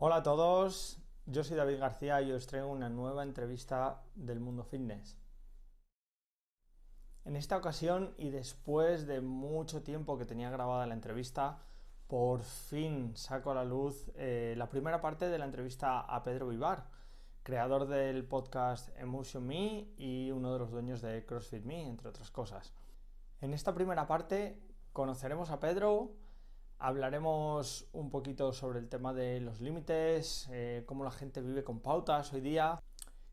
Hola a todos, yo soy David García y os traigo una nueva entrevista del mundo fitness. En esta ocasión, y después de mucho tiempo que tenía grabada la entrevista, por fin saco a la luz la primera parte de la entrevista a Pedro Vivar, creador del podcast Emotion Me y uno de los dueños de CrossFit Me, entre otras cosas. En esta primera parte conoceremos a Pedro. Hablaremos un poquito sobre el tema de los límites, cómo la gente vive con pautas hoy día.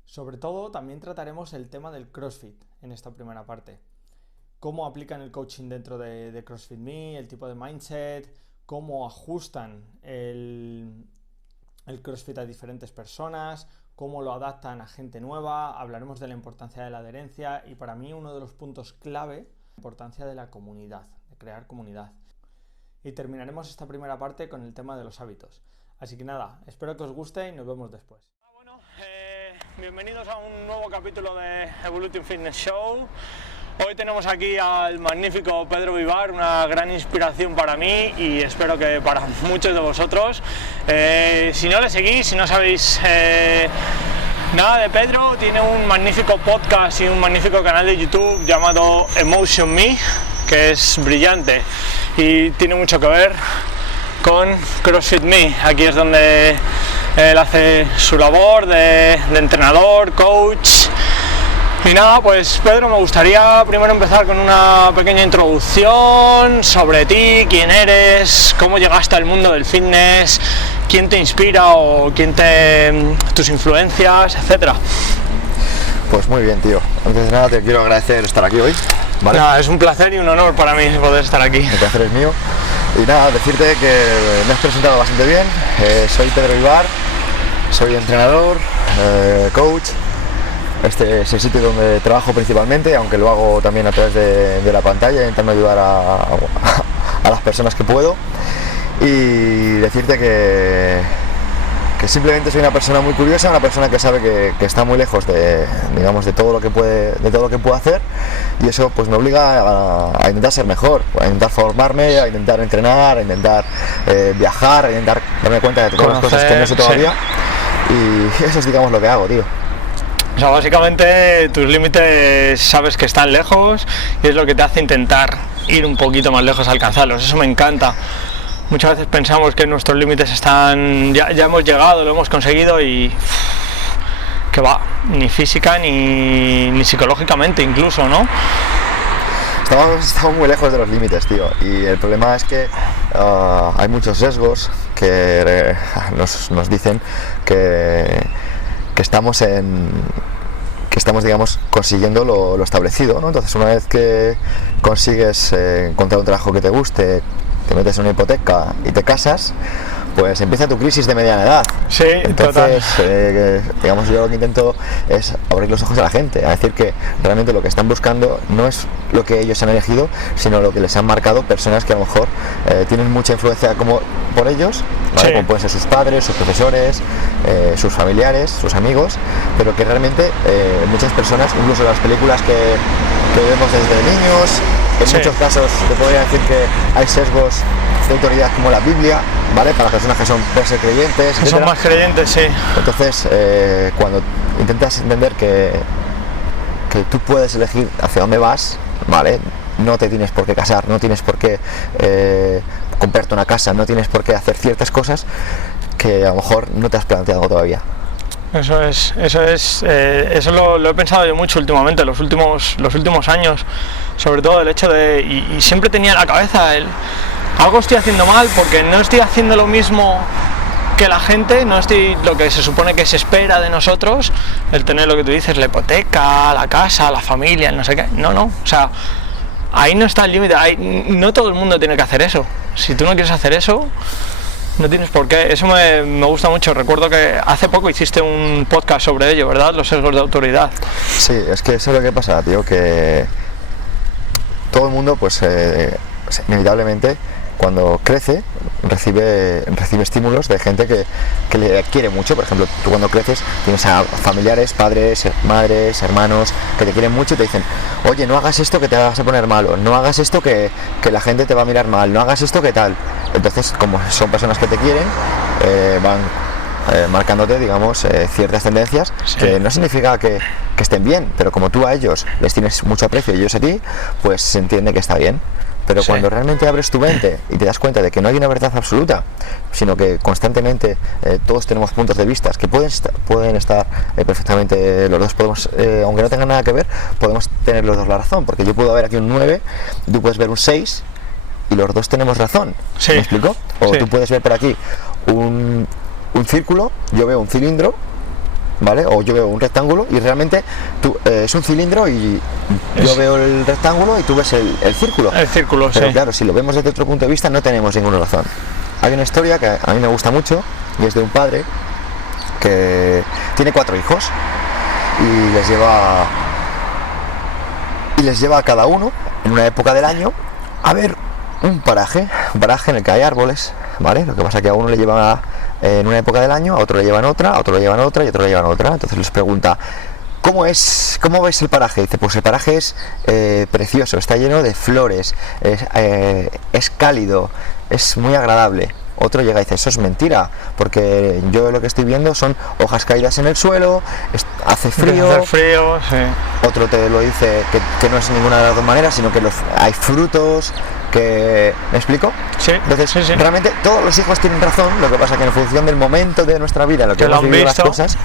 Sobre todo, también trataremos el tema del CrossFit en esta primera parte. Cómo aplican el coaching dentro de CrossFit Me, el tipo de mindset, cómo ajustan el CrossFit a diferentes personas, cómo lo adaptan a gente nueva. Hablaremos de la importancia de la adherencia y para mí uno de los puntos clave, la importancia de la comunidad, de crear comunidad. Y terminaremos esta primera parte con el tema de los hábitos. Así que nada, espero que os guste y nos vemos después. Bienvenidos a un nuevo capítulo de Evolution Fitness Show. Hoy tenemos aquí al magnífico Pedro Vivar, una gran inspiración para mí y espero que para muchos de vosotros. Si no le seguís, si no sabéis nada de Pedro, tiene un magnífico podcast y un magnífico canal de YouTube llamado Emotion Me, que es brillante y tiene mucho que ver con CrossFit Me. Aquí es donde él hace su labor de entrenador, coach. Y nada, pues Pedro, me gustaría primero empezar con una pequeña introducción sobre ti, quién eres, cómo llegaste al mundo del fitness, quién te inspira o tus influencias, etcétera. Pues muy bien, tío. Antes de nada te quiero agradecer estar aquí hoy. ¿Vale? Nada, es un placer y un honor para mí poder estar aquí. El placer es mío. Y nada, decirte que me has presentado bastante bien. Soy Pedro Vivar, soy entrenador, coach. Este es el sitio donde trabajo principalmente, aunque lo hago también a través de la pantalla, intentando ayudar a las personas que puedo. Y decirte que simplemente soy una persona muy curiosa, una persona que sabe que está muy lejos de todo lo que puede hacer, y eso pues me obliga a intentar ser mejor, a intentar formarme, a intentar entrenar, a intentar viajar, a intentar darme cuenta de todas las cosas que no sé todavía, sí. Y eso es, digamos, lo que hago, tío. O sea, básicamente tus límites sabes que están lejos y es lo que te hace intentar ir un poquito más lejos a alcanzarlos. Eso me encanta. Muchas veces pensamos que nuestros límites están, ya hemos llegado, lo hemos conseguido y que va, ni física ni psicológicamente incluso, ¿no? Estamos muy lejos de los límites, tío, y el problema es que hay muchos sesgos que nos dicen que estamos digamos, consiguiendo lo establecido, ¿no? Entonces, una vez que consigues encontrar un trabajo que te guste, te metes en una hipoteca y te casas, pues empieza tu crisis de mediana edad. Sí, entonces, digamos, yo lo que intento es abrir los ojos a la gente, a decir que realmente lo que están buscando no es lo que ellos han elegido, sino lo que les han marcado personas que a lo mejor tienen mucha influencia por ellos, ¿vale? Sí. Como pueden ser sus padres, sus profesores, sus familiares, sus amigos, pero que realmente muchas personas, incluso las películas que vemos desde niños, en sí. Muchos casos te podría decir que hay sesgos de autoridad como la Biblia, ¿vale? Para personas que son creyentes, que son más creyentes, sí. Entonces, cuando intentas entender que tú puedes elegir hacia dónde vas, ¿vale? No te tienes por qué casar, no tienes por qué comprarte una casa, no tienes por qué hacer ciertas cosas que a lo mejor no te has planteado todavía. Eso lo he pensado yo mucho últimamente, los últimos años, sobre todo el hecho de, y siempre tenía en la cabeza algo estoy haciendo mal porque no estoy haciendo lo mismo que la gente, no estoy lo que se supone que se espera de nosotros, el tener lo que tú dices, la hipoteca, la casa, la familia, no sé qué, no, o sea, ahí no está el límite, no todo el mundo tiene que hacer eso, si tú no quieres hacer eso, no tienes por qué. Eso me gusta mucho. Recuerdo que hace poco hiciste un podcast sobre ello, ¿verdad? Los sesgos de autoridad. Sí, es que eso es lo que pasa, tío, que todo el mundo, pues, inevitablemente, cuando crece, recibe estímulos de gente que le quiere mucho. Por ejemplo, tú cuando creces tienes a familiares, padres, madres, hermanos que te quieren mucho y te dicen, oye, no hagas esto que te vas a poner malo, no hagas esto que la gente te va a mirar mal, no hagas esto que tal. Entonces, como son personas que te quieren, van marcándote, digamos, ciertas tendencias, que no significa que estén bien, pero como tú a ellos les tienes mucho aprecio y ellos a ti, pues se entiende que está bien. Pero cuando realmente abres tu mente y te das cuenta de que no hay una verdad absoluta, sino que constantemente todos tenemos puntos de vista que pueden estar perfectamente, los dos podemos, aunque no tengan nada que ver, podemos tener los dos la razón, porque yo puedo ver aquí un 9, tú puedes ver un 6 y los dos tenemos razón. ¿Me explico? O tú puedes ver por aquí un círculo, yo veo un cilindro, ¿vale? O yo veo un rectángulo y realmente es un cilindro y yo veo el rectángulo y tú ves el círculo. El círculo, pero claro, si lo vemos desde otro punto de vista no tenemos ninguna razón. Hay una historia que a mí me gusta mucho y es de un padre que tiene 4 hijos y les lleva a cada uno en una época del año a ver un paraje en el que hay árboles, ¿vale? Lo que pasa es que a uno le lleva en una época del año, a otro le llevan otra, a otro le llevan otra y a otro le llevan otra. Entonces les pregunta, ¿cómo ves el paraje? Dice, pues el paraje es precioso, está lleno de flores, es cálido, es muy agradable. Otro llega y dice, eso es mentira, porque yo lo que estoy viendo son hojas caídas en el suelo, hace frío. Otro te lo dice que no es ninguna de las dos maneras, sino que hay frutos, ¿me explico? Entonces, realmente todos los hijos tienen razón, lo que pasa que en función del momento de nuestra vida en lo que hemos vivido las cosas,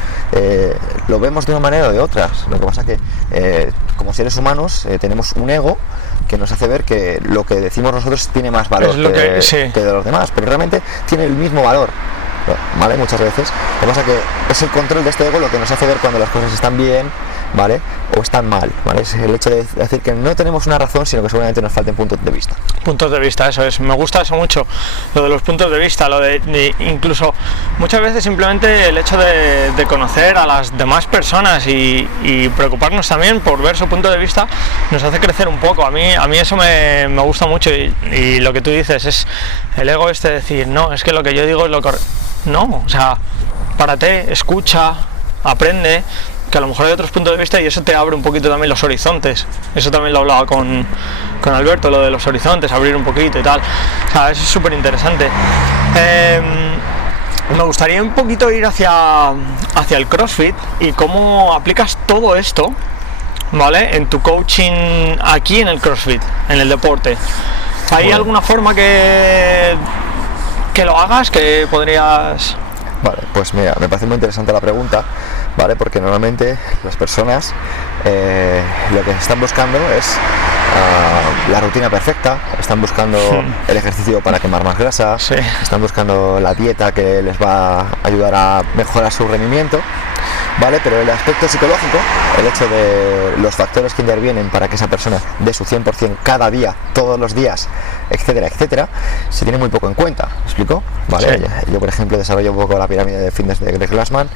lo vemos de una manera o de otras. Lo que pasa que como seres humanos tenemos un ego que nos hace ver que lo que decimos nosotros tiene más valor que de los demás, pero realmente tiene el mismo valor, ¿vale? Muchas veces. Lo que pasa que es el control de este ego lo que nos hace ver cuando las cosas están bien, ¿vale? O están mal, ¿vale? Es el hecho de decir que no tenemos una razón, sino que seguramente nos falten puntos de vista. Puntos de vista, eso es. Me gusta eso mucho, lo de los puntos de vista, lo de incluso muchas veces simplemente el hecho de conocer a las demás personas y preocuparnos también por ver su punto de vista nos hace crecer un poco. A mí eso me gusta mucho y lo que tú dices es el ego de decir, no, es que lo que yo digo es lo correcto. No, o sea, párate, escucha, aprende, que a lo mejor hay otros puntos de vista y eso te abre un poquito también los horizontes. Eso también lo hablaba con Alberto, lo de los horizontes, abrir un poquito y tal. O sea, eso es súper interesante. Me gustaría un poquito ir hacia el CrossFit y cómo aplicas todo esto, ¿vale? En tu coaching aquí en el CrossFit, en el deporte. ¿Hay alguna forma que lo hagas, que podrías...? Vale, pues mira, me parece muy interesante la pregunta, ¿vale? Porque normalmente las personas lo que están buscando es la rutina perfecta, están buscando el ejercicio para quemar más grasa, están buscando la dieta que les va a ayudar a mejorar su rendimiento, ¿vale? Pero el aspecto psicológico, el hecho de los factores que intervienen para que esa persona dé su 100% cada día, todos los días, etcétera, etcétera, se tiene muy poco en cuenta. ¿Me explico? ¿Vale? Yo, por ejemplo, desarrollo un poco la pirámide de fitness de Greg Glassman,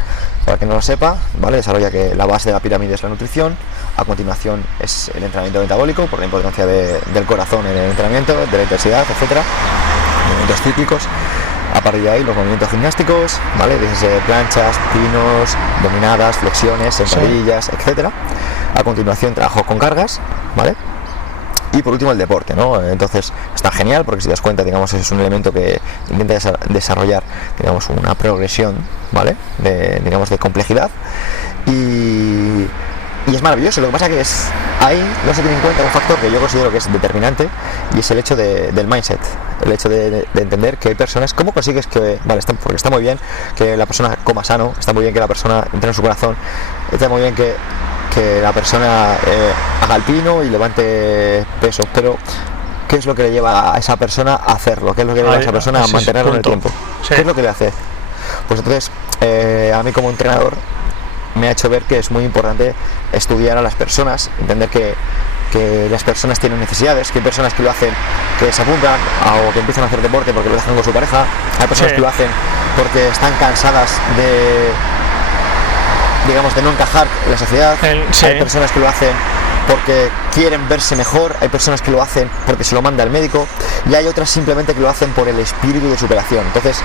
para que no lo sepa, ¿vale? Desarrolla que la base de la pirámide es la nutrición, a continuación es el entrenamiento metabólico, por la importancia del corazón en el entrenamiento, de la intensidad, etcétera, movimientos cíclicos. A partir de ahí los movimientos gimnásticos, ¿vale? Desde planchas, pinos, dominadas, flexiones, sentadillas, etcétera. A continuación trabajo con cargas, ¿vale? Y por último el deporte, ¿no? Entonces está genial porque si te das cuenta, digamos, es un elemento que intenta desarrollar, digamos, una progresión, ¿vale? De complejidad y es maravilloso. Lo que pasa que ahí no se tiene en cuenta un factor que yo considero que es determinante y es el hecho del mindset, el hecho de entender que hay personas, ¿cómo consigues que, vale, porque está muy bien que la persona coma sano, está muy bien que la persona entre en su corazón, está muy bien que la persona haga el pino y levante peso, pero ¿qué es lo que le lleva a esa persona a hacerlo? ¿Qué es lo que le lleva a esa persona a mantenerlo en el tiempo? ¿Qué es lo que le hace? Pues entonces, a mí como entrenador me ha hecho ver que es muy importante estudiar a las personas, entender que las personas tienen necesidades, que hay personas que lo hacen, que se apuntan o que empiezan a hacer deporte porque lo dejan con su pareja, hay personas que lo hacen porque están cansadas de no encajar en la sociedad, hay personas que lo hacen porque quieren verse mejor, hay personas que lo hacen porque se lo manda el médico y hay otras simplemente que lo hacen por el espíritu de superación. Entonces,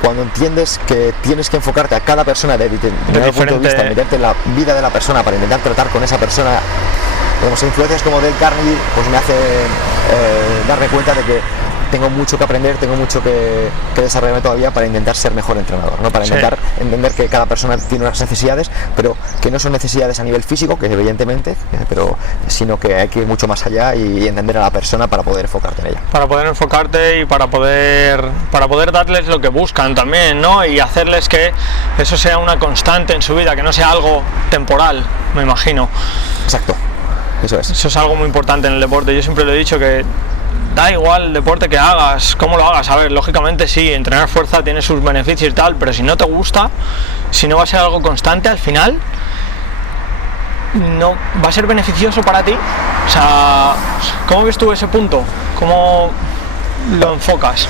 cuando entiendes que tienes que enfocarte a cada persona desde un punto de vista, meterte en la vida de la persona para intentar tratar con esa persona, digamos, influencias como Dale Carnegie, pues me hace darme cuenta de que tengo mucho que aprender, tengo mucho que desarrollarme todavía para intentar ser mejor entrenador, ¿no? Para intentar entender que cada persona tiene unas necesidades, pero que no son necesidades a nivel físico, que evidentemente, pero sino que hay que ir mucho más allá y entender a la persona para poder enfocarte en ella. Para poder enfocarte y para poder darles lo que buscan también, ¿no? Y hacerles que eso sea una constante en su vida, que no sea algo temporal, me imagino. Exacto, eso es. Eso es algo muy importante en el deporte. Yo siempre lo he dicho, que da igual el deporte que hagas, cómo lo hagas. A ver, lógicamente sí, entrenar fuerza tiene sus beneficios y tal, pero si no te gusta, si no va a ser algo constante, al final no va a ser beneficioso para ti. O sea, ¿cómo ves tú ese punto? ¿Cómo lo enfocas?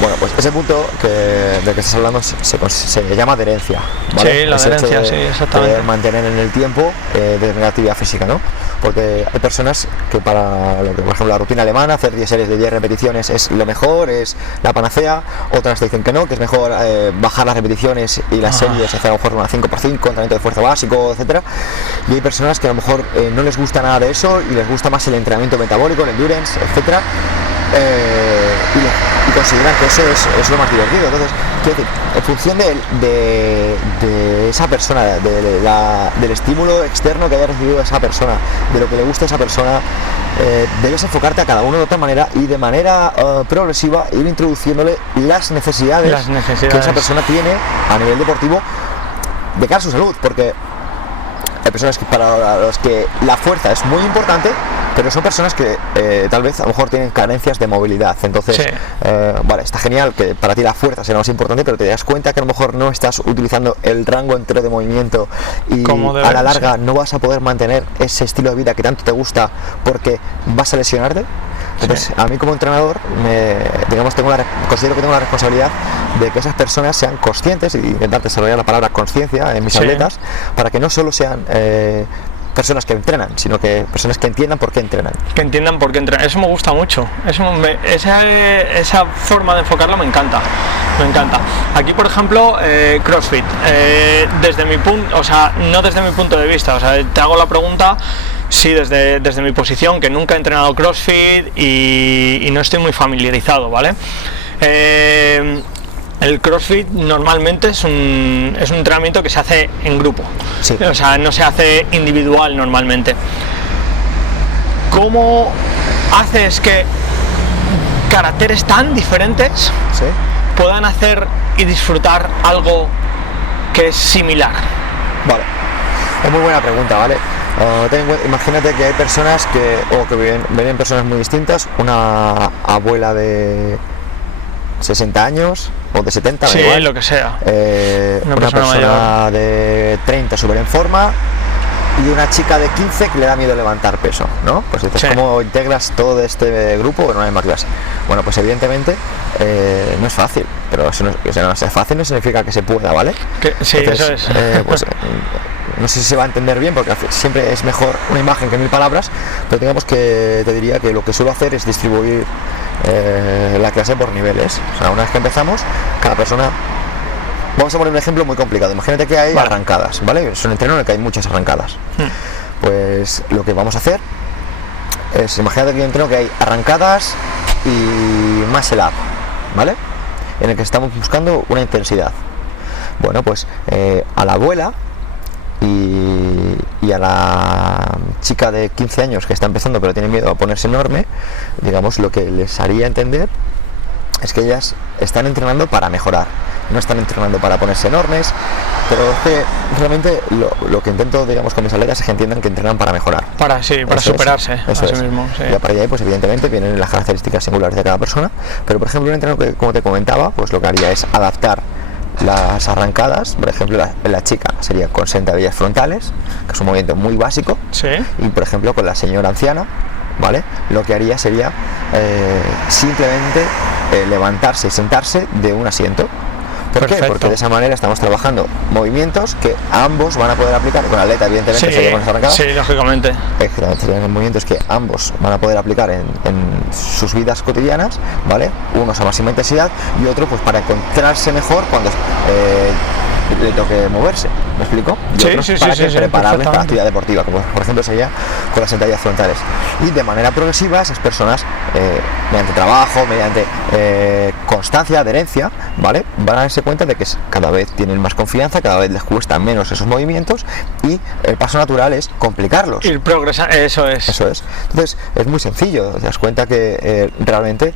Bueno, pues ese punto del que estás hablando se llama adherencia, ¿vale? Sí, la adherencia, sí, exactamente. Poder mantener en el tiempo determinada actividad física, ¿no? Porque hay personas que para lo que, por ejemplo, la rutina alemana, hacer 10 series de 10 repeticiones es lo mejor, es la panacea. Otras te dicen que no, que es mejor bajar las repeticiones y las series, hacer a lo mejor una 5x5, entrenamiento de fuerza básico, etcétera. Y hay personas que a lo mejor no les gusta nada de eso y les gusta más el entrenamiento metabólico, el endurance, etcétera. Y consideran que eso es lo más divertido. Entonces, quiero decir, en función de esa persona, del estímulo externo que haya recibido esa persona, de lo que le gusta a esa persona, debes enfocarte a cada uno de otra manera y de manera progresiva ir introduciéndole las necesidades que esa persona tiene a nivel deportivo de cara a su salud, porque hay personas para los que la fuerza es muy importante, pero son personas que tal vez a lo mejor tienen carencias de movilidad. Entonces, vale, está genial que para ti la fuerza sea lo más importante, pero te das cuenta que a lo mejor no estás utilizando el rango entero de movimiento y a la larga no vas a poder mantener ese estilo de vida que tanto te gusta porque vas a lesionarte. Entonces, a mí como entrenador, considero que tengo la responsabilidad de que esas personas sean conscientes y intentar desarrollar la palabra conciencia en mis atletas, para que no solo sean personas que entrenan, sino que personas que entiendan por qué entrenan. Que entiendan por qué entrenan. Eso me gusta mucho. Esa forma de enfocarlo me encanta. Me encanta. Aquí, por ejemplo, CrossFit. Desde mi punto, o sea, no desde mi punto de vista. O sea, te hago la pregunta. Sí, desde mi posición, que nunca he entrenado CrossFit y no estoy muy familiarizado, ¿vale? El CrossFit normalmente es un entrenamiento que se hace en grupo, sí. O sea, no se hace individual normalmente. ¿Cómo haces que caracteres tan diferentes puedan hacer y disfrutar algo que es similar? Vale, es muy buena pregunta, ¿vale? Imagínate que hay personas que ven personas muy distintas, una abuela de 60 años o de 70, sí, igual, lo que sea, una persona de 30 súper en forma y una chica de 15 que le da miedo levantar peso, ¿no? Pues dices, ¿cómo integras todo este grupo en una misma clase? Bueno, pues evidentemente no es fácil, pero eso no es fácil, no significa que se pueda, ¿vale? Sí, entonces, eso es. Pues, no sé si se va a entender bien, porque siempre es mejor una imagen que 1000 palabras, pero digamos que te diría que lo que suelo hacer es distribuir la clase por niveles. O sea, una vez que empezamos, cada persona... Vamos a poner un ejemplo muy complicado. Imagínate que hay arrancadas, ¿vale? Es un entreno en el que hay muchas arrancadas. Pues lo que vamos a hacer es, imagínate que hay un entreno que hay arrancadas y muscle up, ¿vale? En el que estamos buscando una intensidad. Bueno, pues a la abuela y a la chica de 15 años que está empezando pero tiene miedo a ponerse enorme, digamos, lo que les haría entender es que ellas están entrenando para mejorar, no están entrenando para ponerse enormes, pero es que realmente lo que intento, digamos, con mis atletas es que entiendan que entrenan para mejorar, para superarse a sí mismo, sí. Y a partir de ahí, pues evidentemente vienen las características singulares de cada persona, pero por ejemplo un entreno que, como te comentaba, pues lo que haría es adaptar las arrancadas. Por ejemplo, la chica sería con sentadillas frontales, que es un movimiento muy básico, y por ejemplo con la señora anciana, ¿vale? Lo que haría sería simplemente levantarse y sentarse de un asiento. ¿Por qué? Porque de esa manera estamos trabajando movimientos que ambos van a poder aplicar, con la atleta evidentemente sería con las arrancadas. Sí, lógicamente. Serían movimientos que ambos van a poder aplicar en sus vidas cotidianas, ¿vale? Unos a máxima intensidad y otro pues para encontrarse mejor cuando le toque moverse, ¿me explico? Y otros para prepararles para la actividad deportiva, como por ejemplo sería con las sentadillas frontales. Y de manera progresiva esas personas, mediante trabajo, mediante constancia, adherencia, ¿vale? Van a darse cuenta de que cada vez tienen más confianza, cada vez les cuestan menos esos movimientos y el paso natural es complicarlos. Ir progresando, eso es. Eso es. Entonces es muy sencillo, te das cuenta que realmente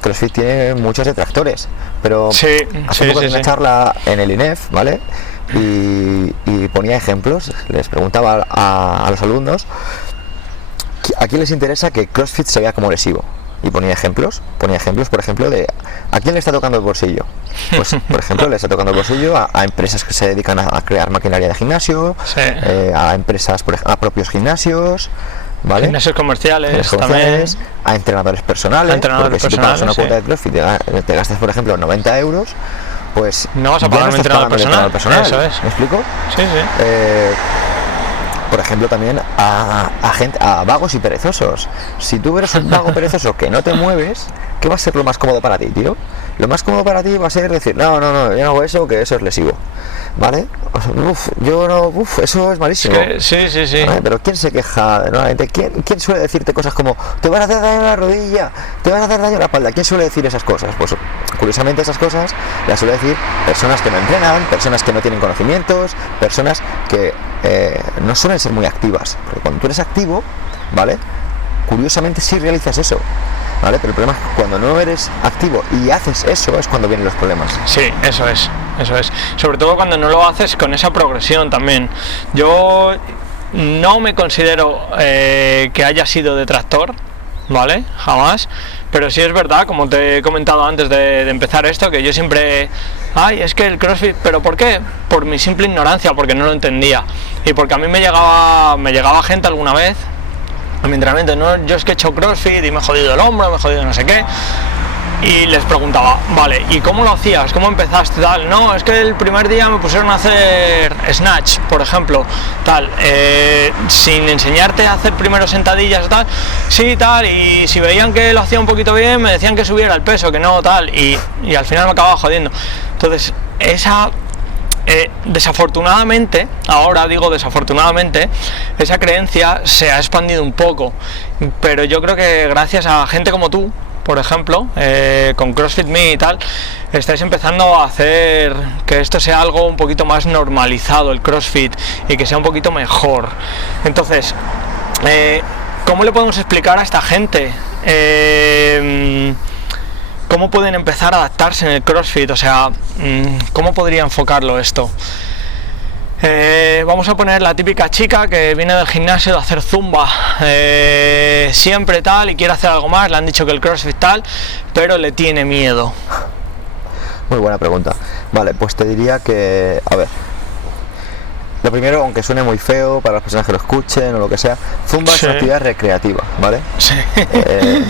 CrossFit tiene muchos detractores, pero hace poco una charla en el INEF, ¿vale? Y ponía ejemplos, les preguntaba a los alumnos a quién les interesa que CrossFit se vea como lesivo. Y ponía ejemplos, por ejemplo, de a quién le está tocando el bolsillo. Pues, por ejemplo, le está tocando el bolsillo a empresas que se dedican a crear maquinaria de gimnasio, a empresas, a propios gimnasios, ¿vale? Gimnasios comerciales también. A entrenadores personales, porque si tú pagas una cuota de CrossFit te gastas, por ejemplo, 90 euros, pues no vas a pagar un entrenador personal. Eso es. ¿Me explico? Sí. Por ejemplo, también a vagos y perezosos. Si tú eres un vago perezoso que no te mueves, ¿qué va a ser lo más cómodo para ti, tío? Lo más cómodo para ti va a ser decir, no, yo no hago eso, que eso es lesivo, ¿vale? Eso es malísimo. Sí. ¿Vale? Pero ¿quién se queja normalmente? ¿Quién suele decirte cosas como te van a hacer daño a la rodilla, te van a hacer daño a la espalda? ¿Quién suele decir esas cosas? Pues curiosamente esas cosas las suele decir personas que no entrenan, personas que no tienen conocimientos, personas que no suelen ser muy activas, porque cuando tú eres activo, ¿vale? Curiosamente sí realizas eso, ¿vale? Pero el problema es que cuando no eres activo y haces eso es cuando vienen los problemas. Sí, eso es. Sobre todo cuando no lo haces con esa progresión también. Yo no me considero que haya sido detractor, ¿vale? Jamás. Pero sí es verdad, como te he comentado antes de empezar esto, que yo siempre... es que el CrossFit, ¿pero por qué? Por mi simple ignorancia, porque no lo entendía. Y porque a mí me llegaba gente alguna vez a mi entrenamiento, ¿no? Yo es que he hecho CrossFit y me he jodido el hombro, me he jodido no sé qué. Y les preguntaba, vale, ¿y cómo lo hacías? ¿Cómo empezaste? Tal, no, es que el primer día me pusieron a hacer snatch, por ejemplo, tal, sin enseñarte a hacer primero sentadillas, tal, sí, tal, y si veían que lo hacía un poquito bien, me decían que subiera el peso, que no, tal, y al final me acababa jodiendo. Entonces, desafortunadamente, ahora digo desafortunadamente, esa creencia se ha expandido un poco, pero yo creo que gracias a gente como tú, por ejemplo, con CrossFit Me y tal, estáis empezando a hacer que esto sea algo un poquito más normalizado, el CrossFit, y que sea un poquito mejor. Entonces, ¿cómo le podemos explicar a esta gente? ¿Cómo pueden empezar a adaptarse en el CrossFit? O sea, ¿cómo podría enfocarlo esto? Vamos a poner la típica chica que viene del gimnasio de hacer zumba siempre tal y quiere hacer algo más, le han dicho que el CrossFit tal, pero le tiene miedo. Muy buena pregunta. Vale, pues te diría que, a ver, lo primero, aunque suene muy feo para las personas que lo escuchen o lo que sea, zumba es una actividad recreativa, ¿vale? Sí.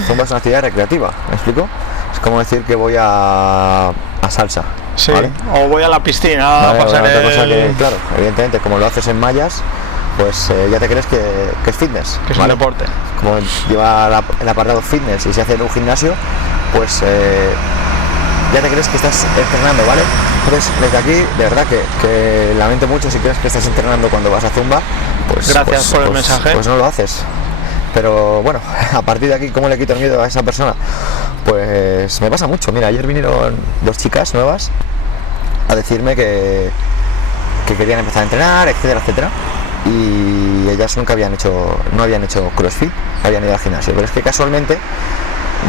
Zumba es una actividad recreativa, ¿me explico? Es como decir que voy a salsa. Sí, ¿vale? O voy a la piscina a pasar cosa que, claro, evidentemente, como lo haces en mallas, pues ya te crees que es fitness. Que es ¿vale? un deporte. Como lleva el apartado fitness y se hace en un gimnasio, pues ya te crees que estás entrenando, ¿vale? Entonces, desde aquí, de verdad que lamento mucho si crees que estás entrenando cuando vas a zumba, pues... Gracias por el mensaje. Pues no lo haces. Pero bueno, a partir de aquí, ¿cómo le quito el miedo a esa persona? Pues me pasa mucho. Mira, ayer vinieron 2 chicas nuevas a decirme que querían empezar a entrenar, etcétera, etcétera. Y ellas no habían hecho CrossFit, habían ido al gimnasio. Pero es que casualmente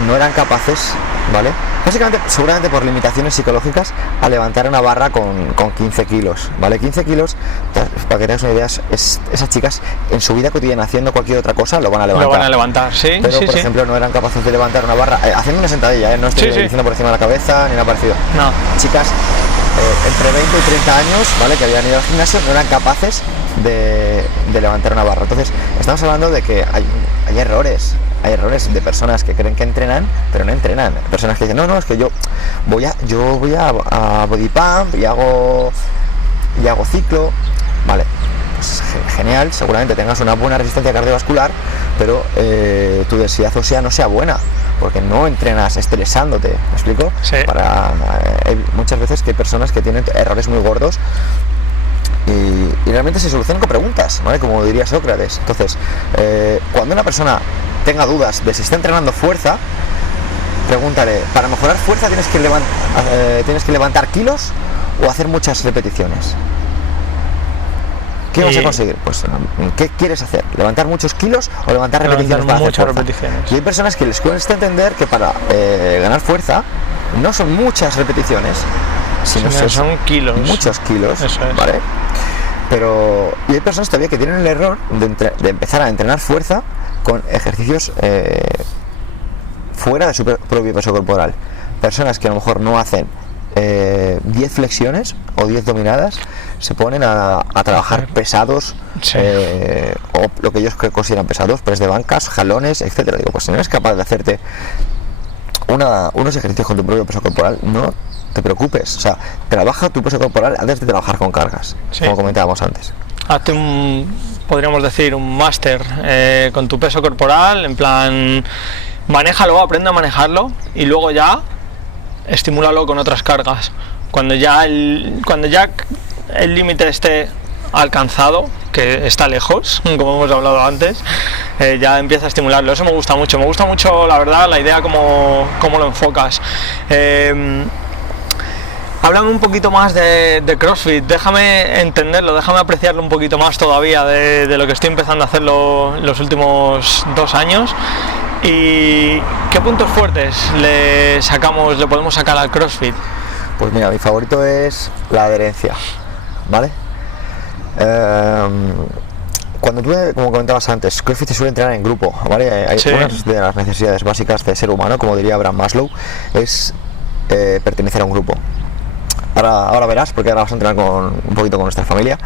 no eran capaces, ¿vale? Básicamente, seguramente por limitaciones psicológicas, a levantar una barra con 15 kilos, ¿vale? 15 kilos, para que tengas una idea, esas chicas en su vida cotidiana haciendo cualquier otra cosa lo van a levantar. Lo van a levantar, sí. Pero, sí, por ejemplo, no eran capaces de levantar una barra, haciendo una sentadilla, no estoy diciendo por encima de la cabeza, ni nada parecido. No. Chicas entre 20 y 30 años, ¿vale? Que habían ido al gimnasio, no eran capaces de levantar una barra. Entonces, estamos hablando de que hay errores. Hay errores de personas que creen que entrenan, pero no entrenan. Personas que dicen, no, es que yo voy a body pump y hago ciclo. Vale, pues genial, seguramente tengas una buena resistencia cardiovascular, pero tu densidad ósea no sea buena. porque no entrenas estresándote, ¿me explico? Sí. Hay muchas veces que hay personas que tienen errores muy gordos y realmente se solucionan con preguntas, ¿vale? Como diría Sócrates. Entonces, cuando una persona tenga dudas de si está entrenando fuerza, pregúntale, ¿para mejorar fuerza tienes que levantar kilos o hacer muchas repeticiones? ¿Qué vas a conseguir? Pues, ¿qué quieres hacer? ¿Levantar muchos kilos o levantar repeticiones para hacer fuerza? Repeticiones. Y hay personas que les cuesta entender que para ganar fuerza no son muchas repeticiones, sino son kilos. Muchos kilos, Eso es. ¿vale? Y hay personas todavía que tienen el error de empezar a entrenar fuerza con ejercicios fuera de su propio peso corporal. Personas que a lo mejor no hacen 10 flexiones o 10 dominadas, se ponen a trabajar pesados, sí. O lo que ellos consideran pesados, press de bancas, jalones, etcétera. Digo, pues si no eres capaz de hacerte unos ejercicios con tu propio peso corporal, no te preocupes, o sea, trabaja tu peso corporal antes de trabajar con cargas, sí, como comentábamos antes. Hazte podríamos decir, un máster con tu peso corporal, en plan, manéjalo, aprende a manejarlo y luego ya estimúlalo con otras cargas. Cuando ya el límite esté alcanzado, que está lejos, como hemos hablado antes, ya empieza a estimularlo. Eso me gusta mucho la verdad, la idea cómo lo enfocas. Háblame un poquito más de CrossFit, déjame entenderlo, déjame apreciarlo un poquito más todavía de lo que estoy empezando a hacerlo los últimos 2 años. ¿Y qué puntos fuertes le podemos sacar al CrossFit? Pues mira, mi favorito es la adherencia, ¿vale? Cuando tú, como comentabas antes, CrossFit se suele entrenar en grupo, ¿vale? Hay una de las necesidades básicas del ser humano, como diría Abraham Maslow, es pertenecer a un grupo. Ahora verás, porque ahora vas a entrenar un poquito con nuestra familia,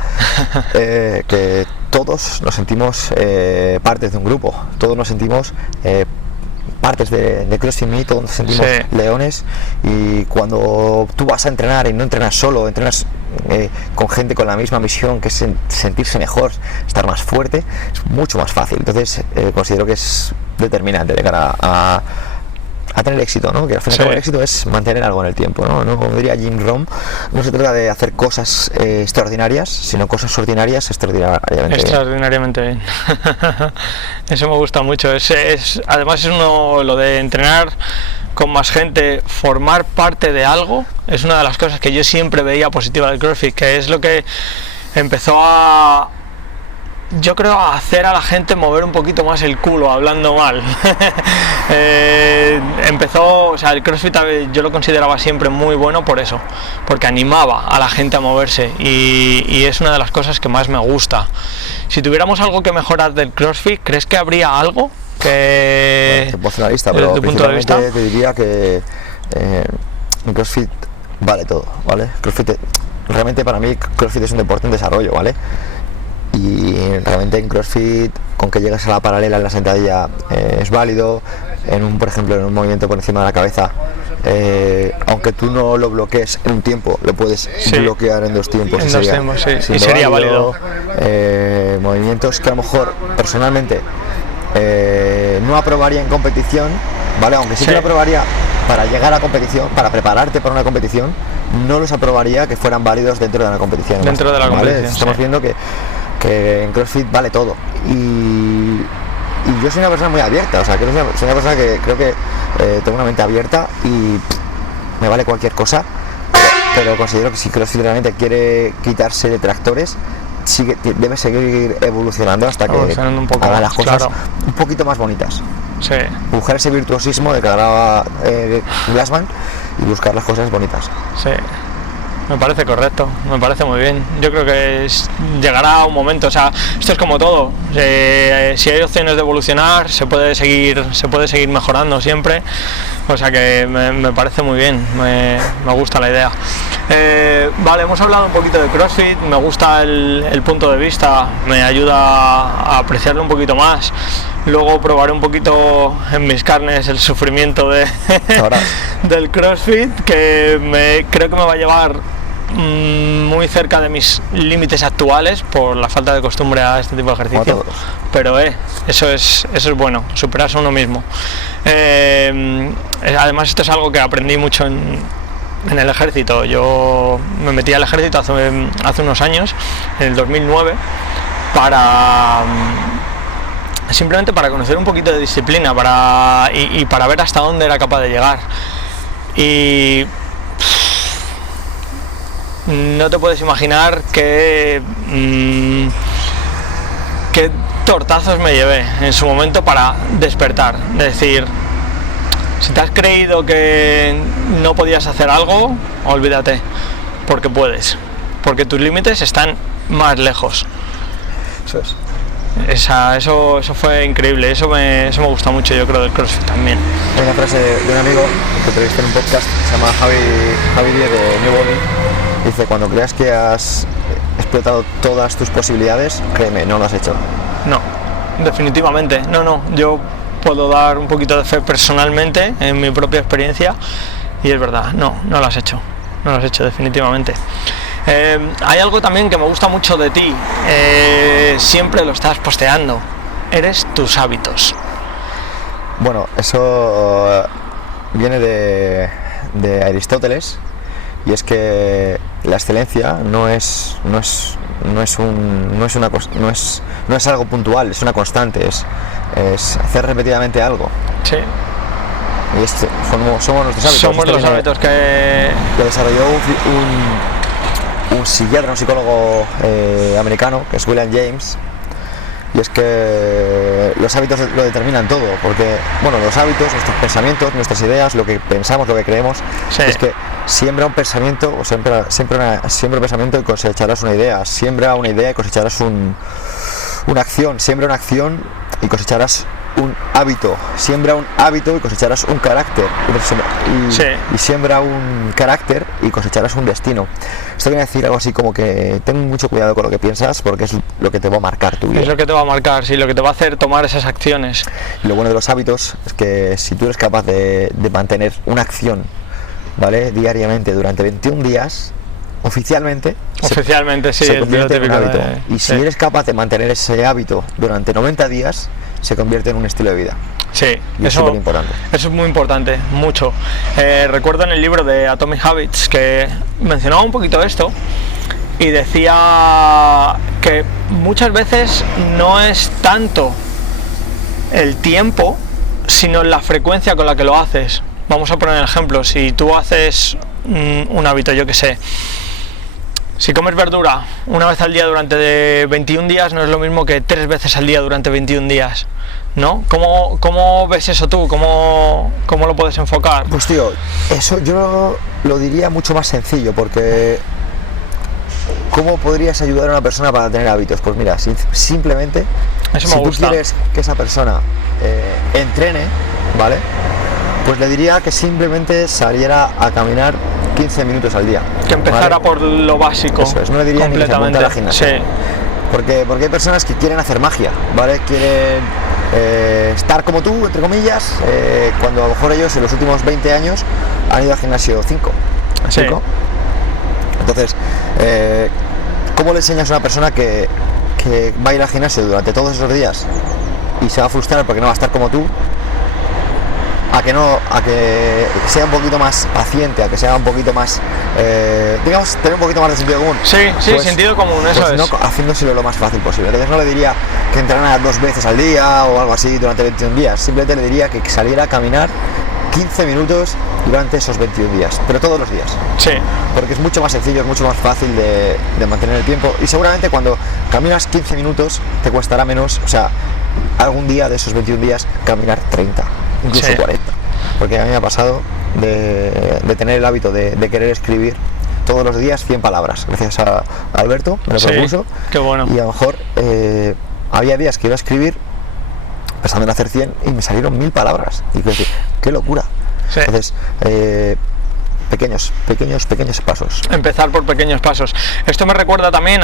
que todos nos sentimos partes de un grupo, todos nos sentimos partes de CrossFit Me, todos nos sentimos leones, y cuando tú vas a entrenar y no entrenas solo, entrenas con gente con la misma misión, que es sentirse mejor, estar más fuerte, es mucho más fácil. Entonces considero que es determinante de cara a tener éxito, ¿no? Que al final el éxito es mantener algo en el tiempo, ¿no? Como diría Jim Rohn, no se trata de hacer cosas extraordinarias, sino cosas ordinarias extraordinariamente bien. Eso me gusta mucho. Además lo de entrenar con más gente, formar parte de algo, es una de las cosas que yo siempre veía positiva del CrossFit, que es lo que empezó yo creo a hacer a la gente mover un poquito más el culo, hablando mal. O sea, el CrossFit yo lo consideraba siempre muy bueno por eso, porque animaba a la gente a moverse, y es una de las cosas que más me gusta. Si tuviéramos algo que mejorar del CrossFit, ¿crees que habría algo que... Bueno, te puedo hacer una lista, pero principalmente te diría que el CrossFit vale todo, ¿vale? Realmente para mí CrossFit es un deporte en desarrollo, ¿vale? Y realmente en CrossFit, con que llegues a la paralela en la sentadilla, es válido. Por ejemplo, en un movimiento por encima de la cabeza, aunque tú no lo bloquees en un tiempo, lo puedes bloquear en 2 tiempos. En 2 tiempos, sí. Y sería válido. Movimientos que a lo mejor personalmente no aprobaría en competición, ¿vale? Aunque sí que lo aprobaría para llegar a competición, para prepararte para una competición, no los aprobaría que fueran válidos dentro de una competición. Dentro de la competición, ¿vale? Estamos viendo que en CrossFit vale todo, y yo soy una persona muy abierta, o sea, soy una persona que creo que tengo una mente abierta y me vale cualquier cosa, pero considero que si CrossFit realmente quiere quitarse detractores, debe seguir evolucionando hasta que haga las cosas un poquito más bonitas. Buscar ese virtuosismo de que hablaba Glassman y buscar las cosas bonitas. Me parece correcto, me parece muy bien. Yo creo que llegará un momento, o sea, esto es como todo. Si hay opciones de evolucionar, se puede seguir mejorando siempre. O sea que me parece muy bien, me gusta la idea. Vale, hemos hablado un poquito de CrossFit, me gusta el punto de vista, me ayuda a apreciarlo un poquito más. Luego probaré un poquito en mis carnes el sufrimiento del CrossFit, que creo que me va a llevar muy cerca de mis límites actuales por la falta de costumbre a este tipo de ejercicio, pero eso es bueno, superarse a uno mismo. Además esto es algo que aprendí mucho en el ejército. Yo me metí al ejército hace unos años, en el 2009, simplemente para conocer un poquito de disciplina, y para ver hasta dónde era capaz de llegar. Y no te puedes imaginar qué tortazos me llevé en su momento para despertar. Es decir, si te has creído que no podías hacer algo, olvídate, porque puedes, porque tus límites están más lejos. Eso es. Eso fue increíble, eso me gusta mucho, yo creo, del CrossFit también. Hay una frase de un amigo que entrevisté en un podcast, se llama Javi Díez de New Body. Dice: cuando creas que has explotado todas tus posibilidades, créeme, no lo has hecho. No, definitivamente, no, yo puedo dar un poquito de fe personalmente en mi propia experiencia, y es verdad, no lo has hecho definitivamente. Hay algo también que me gusta mucho de ti, siempre lo estás posteando, eres tus hábitos. Bueno, eso viene de Aristóteles, y es que la excelencia no es algo puntual, es una constante, es hacer repetidamente algo. Sí. Y somos nuestros hábitos. Somos los hábitos que desarrolló un psiquiatra, un psicólogo americano, que es William James. Y es que los hábitos lo determinan todo, porque los hábitos, nuestros pensamientos, nuestras ideas, lo que pensamos, lo que creemos, sí. Es que siembra un pensamiento, o siembra un pensamiento y cosecharás una idea, siembra una idea y cosecharás una acción, siembra una acción y cosecharás un hábito, siembra un hábito y cosecharás un carácter, sí. Y siembra un carácter y cosecharás un destino. Esto viene a decir algo así como que ten mucho cuidado con lo que piensas, porque es lo que te va a marcar tu vida. Es lo que te va a marcar, sí, lo que te va a hacer tomar esas acciones. Y lo bueno de los hábitos es que si tú eres capaz de mantener una acción, ¿vale?, diariamente durante 21 días, oficialmente se convierte en un hábito. Y si eres capaz de mantener ese hábito durante 90 días, se convierte en un estilo de vida. Sí, y eso es súper importante. Eso es muy importante, mucho. Recuerdo en el libro de Atomic Habits que mencionaba un poquito esto y decía que muchas veces no es tanto el tiempo, sino la frecuencia con la que lo haces. Vamos a poner el ejemplo: si tú haces un hábito, yo que sé, si comes verdura una vez al día durante 21 días, no es lo mismo que 3 veces al día durante 21 días, ¿no? ¿Cómo ves eso tú? ¿Cómo lo puedes enfocar? Pues tío, eso yo lo diría mucho más sencillo, porque ¿cómo podrías ayudar a una persona para tener hábitos? Pues mira, simplemente, si tú quieres que esa persona entrene, ¿vale?, pues le diría que simplemente saliera a caminar 15 minutos al día. Que empezara, ¿vale?, por lo básico. Eso es, no le diría ni que se apunte a la gimnasia. Sí. Porque hay personas que quieren hacer magia, ¿vale? Quieren estar como tú, entre comillas, cuando a lo mejor ellos en los últimos 20 años han ido al gimnasio 5. Sí. Entonces, ¿cómo le enseñas a una persona que va a ir al gimnasio durante todos esos días y se va a frustrar porque no va a estar como tú, a que sea un poquito más paciente, a que sea un poquito más, digamos, tener un poquito más de sentido común? Sí, pues, sentido común, eso pues es. No, haciéndoselo lo más fácil posible. Entonces no le diría que entrenara 2 veces al día o algo así durante 21 días, simplemente le diría que saliera a caminar 15 minutos durante esos 21 días, pero todos los días. Sí. Porque es mucho más sencillo, es mucho más fácil de mantener el tiempo, y seguramente cuando caminas 15 minutos te costará menos, o sea, algún día de esos 21 días caminar 30, incluso sí, 40. Porque a mí me ha pasado de tener el hábito de querer escribir todos los días 100 palabras, gracias a Alberto, me lo propuso. Qué bueno. Y a lo mejor había días que iba a escribir pensando en hacer 100 y me salieron 1000 palabras. Y decir, qué locura. Sí. Entonces, pequeños pasos. Empezar por pequeños pasos. Esto me recuerda también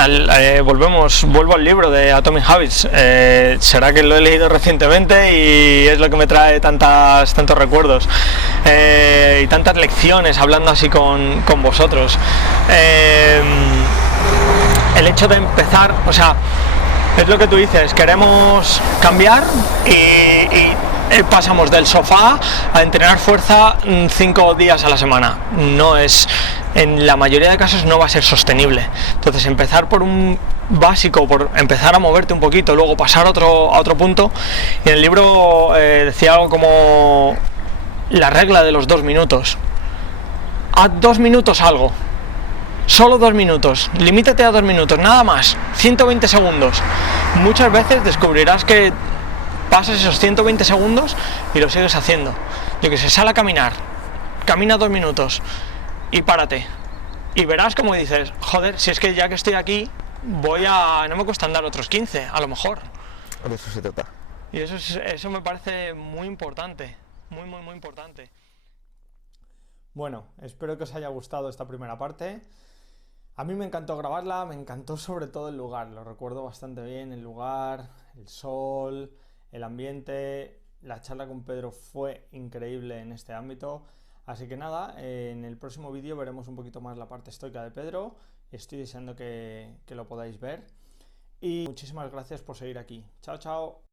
vuelvo al libro de Atomic Habits. Será que lo he leído recientemente y es lo que me trae tantos recuerdos y tantas lecciones hablando así con vosotros. El hecho de empezar, o sea, es lo que tú dices, queremos cambiar y pasamos del sofá a entrenar fuerza 5 días a la semana. En la mayoría de casos no va a ser sostenible. Entonces empezar por un básico, por empezar a moverte un poquito, luego pasar a otro punto. Y en el libro decía algo como la regla de los 2 minutos. Haz 2 minutos algo. Solo 2 minutos, limítate a 2 minutos, nada más, 120 segundos. Muchas veces descubrirás que pasas esos 120 segundos y lo sigues haciendo. Yo que sé, sal a caminar, camina 2 minutos y párate. Y verás como dices, joder, si es que ya que estoy aquí, no me cuesta andar otros 15, a lo mejor. De eso se trata. Y eso me parece muy importante, muy importante. Bueno, espero que os haya gustado esta primera parte. A mí me encantó grabarla, me encantó sobre todo el lugar, lo recuerdo bastante bien, el lugar, el sol, el ambiente. La charla con Pedro fue increíble en este ámbito. Así que nada, en el próximo vídeo veremos un poquito más la parte estoica de Pedro. Estoy deseando que lo podáis ver. Y muchísimas gracias por seguir aquí. Chao, chao.